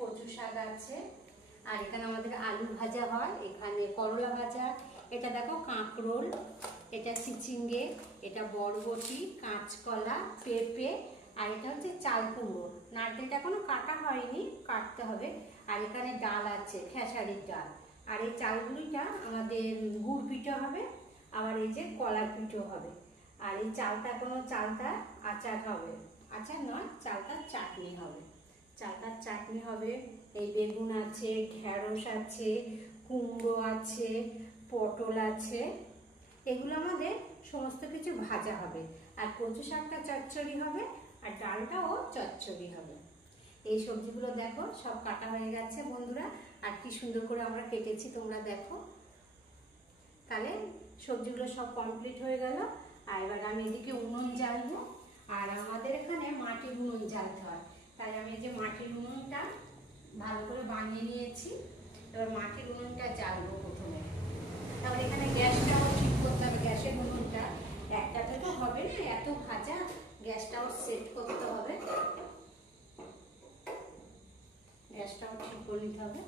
কচু শাক আছে, আর এখানে আমাদের আলু ভাজা হয়, এখানে করলা ভাজা, এটা দেখো কাঁকরোল, এটা চিচিঙ্গে, এটা বরবটি, কাঁচকলা, পেঁপে, আর এটা হচ্ছে চাল কুমড়ো। নারকেলটা এখনো কাটা হয়নি, কাটতে হবে। আর এখানে ডাল আছে, খেসারির ডাল। আর এই চালগুলিটা আমাদের গুড় পিঠা হবে, আবার এই যে কলার পিঠো হবে। আর এই চালটা আচার হবে, আচার নয়, চালটার চাটনি হবে। চালটার চাটনি হবে। এই বেগুন আছে, ঢেঁড়স আছে, কুমড়ো আছে, পটল আছে, এগুলো আমাদের সমস্ত কিছু ভাজা হবে। আর কচু শাকটা চচ্চড়ি হবে, আর ডালটাও চচ্চড়ি হবে। এই সবজিগুলো দেখো সব কাটা হয়ে গেছে বন্ধুরা, আর কি সুন্দর করে আমরা কেটেছি তোমরা দেখো। তাহলে সবজিগুলো সব কমপ্লিট হয়ে গেল। আর এবার আমি এদিকে উনুন জ্বালবো, আর আমাদের এখানে মাটির উনুন জ্বালতে হয়, তাই আমি এই যে মাটির উনুনটা ভালো করে বানিয়ে নিয়েছি। এবার মাটির উনুনটা জ্বালবো প্রথমে। তারপর এখানে গ্যাসটাও ঠিক করতে হবে, গ্যাসের উনুনটা একটাতে তো হবে না, এত ভাজা, গ্যাসটাও সেট করতে হবে, গ্যাসটাও ঠিক করে নিতে হবে।